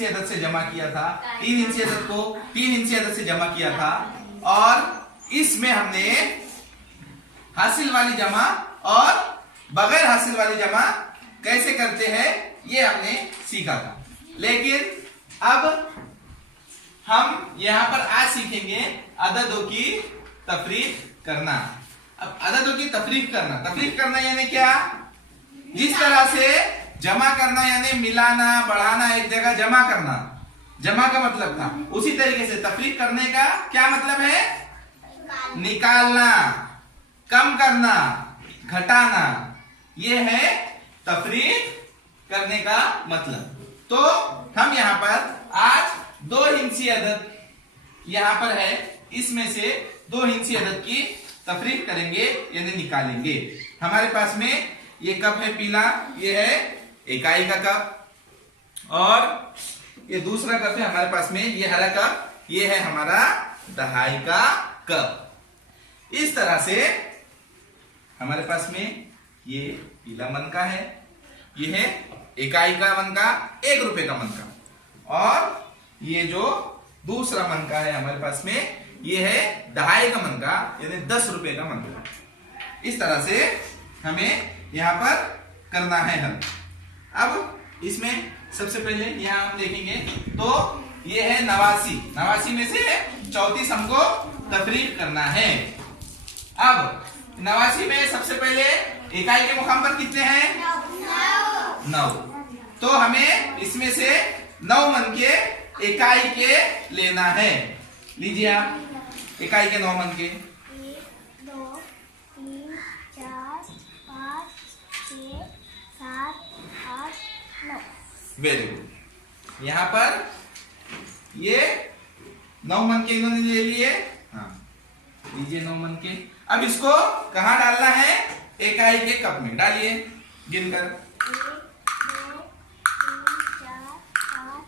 इंची अदद से जमा किया था, 3 इंची अदद को 3 इंची अदद से जमा किया था, और इसमें हमने हासिल वाली जमा और बगैर हासिल वाली जमा कैसे करते हैं ये हमने सीखा था। लेकिन अब हम यहां पर आज सीखेंगे अददों की तफरीक करना। अब अददों की तफरीक करना यानी क्या? जिस तरह से जमा करना यानी मिलाना, बढ़ाना, एक जगह जमा करना, जमा का मतलब था, उसी तरीके से तफरीक करने का क्या मतलब है? निकालना, कम करना, घटाना, ये है तफरीक करने का मतलब। तो हम यहां पर आज 2 हिंसी अदद यहां पर है, इसमें से 2 हिंसी अदद की तफरीक करेंगे यानी निकालेंगे। हमारे पास में ये कप है पीला, ये है इकाई का कप, और ये दूसरा कप है हमारे पास में, ये हरा कप, ये है हमारा दहाई का कप। इस तरह से हमारे पास में ये पीला मन का है, ये है इकाई का मन का, 1 रुपए का मन का, और ये जो दूसरा मन का है हमारे पास में, ये है दहाई का मन का यानी 10 रुपए का मन का। इस तरह से हमें यहां पर करना है हल। अब इसमें सबसे पहले यहां हम देखेंगे तो ये है 89 में से 34 हमको तफरीक करना है। अब 89 में सबसे पहले इकाई के मुकाम पर कितने हैं? 9। तो हमें इसमें से 9 मन के इकाई के लेना है। लीजिए आप इकाई के 9 मन के। 1 2 3 4 5 6 7 8 9। Very good. यहाँ पर ये 9 मन के इन्होंने ले लिए। हाँ, लीजिए 9 मन के। अब इसको कहाँ डालना है? इकाई के कप में डालिए गिनकर। 1 2 3 4 5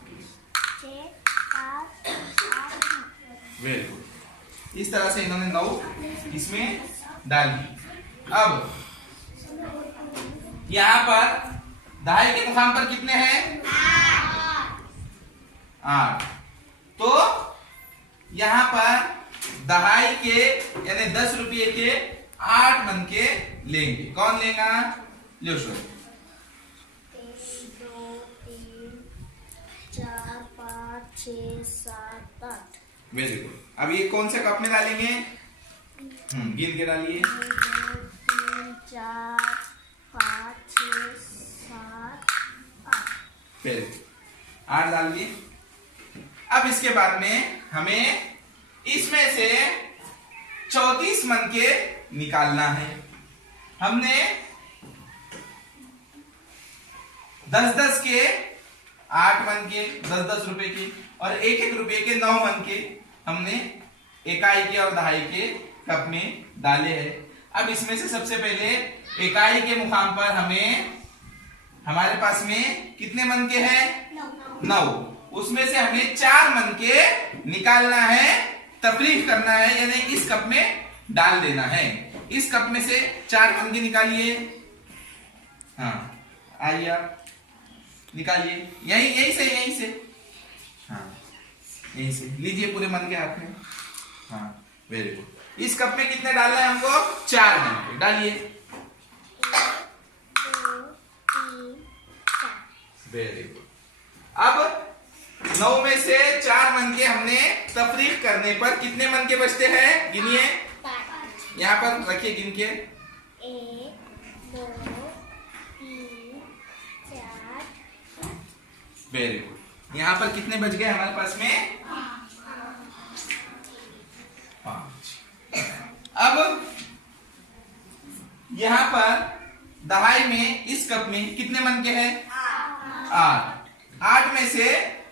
6 7 8 9। Very good. इस तरह से इन्होंने 9 इसमें डाल दी। अब यहाँ पर दहाई के मुकाम पर कितने हैं? 8। तो यहाँ पर दहाई के यानी 10 रुपये के 8 मन के लेंगे। कौन लेगा? लो सो। 1 2 3 4 5 6 7 8। Very good. अब ये कौन से कप में डालेंगे? गिन के डालिए। 1 2 3 4 5 6 7 8। Very good. 8 डाल दिए। अब इसके बाद में हमें इसमें से 34 मन के निकालना है। हमने 10-10 के 8 मन के 10-10 रुपए के और 1-1 रुपए के 9 मन के हमने इकाई के और दहाई के कप में डाले हैं। अब इसमें से सबसे पहले इकाई के मुकाम पर हमें हमारे पास में कितने मन के हैं? 9। उसमें से हमें 4 मन के निकालना है, तफरीक करना है, यानी इस कप में डाल देना है। इस कप में से 4 मन के निकालिए। हाँ, आइए आप निकालिए। यहीं से। हाँ, यहीं से लीजिए पूरे मन के हाथ में। हाँ, वेरी गुड। इस कप में कितने डालना है हमको? 4 मन के डालिए। 1 2 3 4। Very good. अब 9 में से 4 मन के हमने तफरीक करने पर कितने मन के बचते हैं? गिनिए। 5। यहाँ पर रखिए गिन के। 1 2 3 4। Very good. यहाँ पर कितने बच गए हमारे पास में? 5। अब यहाँ पर दहाई में इस कप में कितने मन के हैं? 8। 8 में से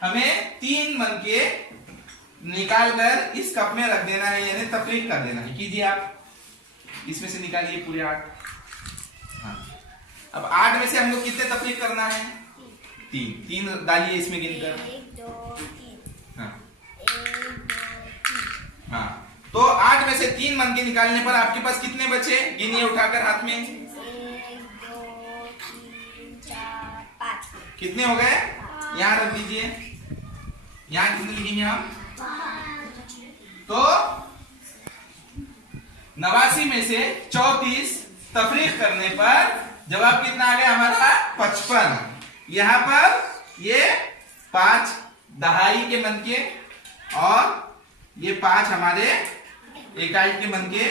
हमें 3 मन के निकाल कर इस कप में रख देना है, यानी तफरीक कर देना है। कीजिए आप, इसमें से निकालिए पूरे 8। हाँ, अब 8 में से हमको कितने तफरीक करना है? 3 डालिए इसमें गिनकर। 1 2 3। हाँ 1 2 3। हाँ, तो 8 में से 3 मन के निकालने पर आपके पास कितने बचे? गिनिए उठाकर हाथ में। 1 2 3 4 5। कितने हो गए? यहाँ रख दीजिए। यहाँ कितने लिखेंगे हम? तो 89 में से 34 तफरीक करने पर जवाब कितना आ गया हमारा? 55। यहाँ पर ये 5 दहाई के मन के और ये 5 हमारे इकाई के मन के,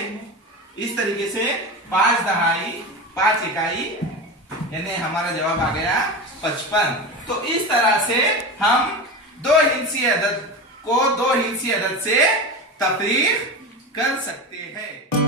इस तरीके से 5 दहाई 5 इकाई, यानी हमारा जवाब आ गया 55। तो इस तरह से हम 2 हिंसी अदद को 2 हिंसी अदद से तफरीक कर सकते हैं।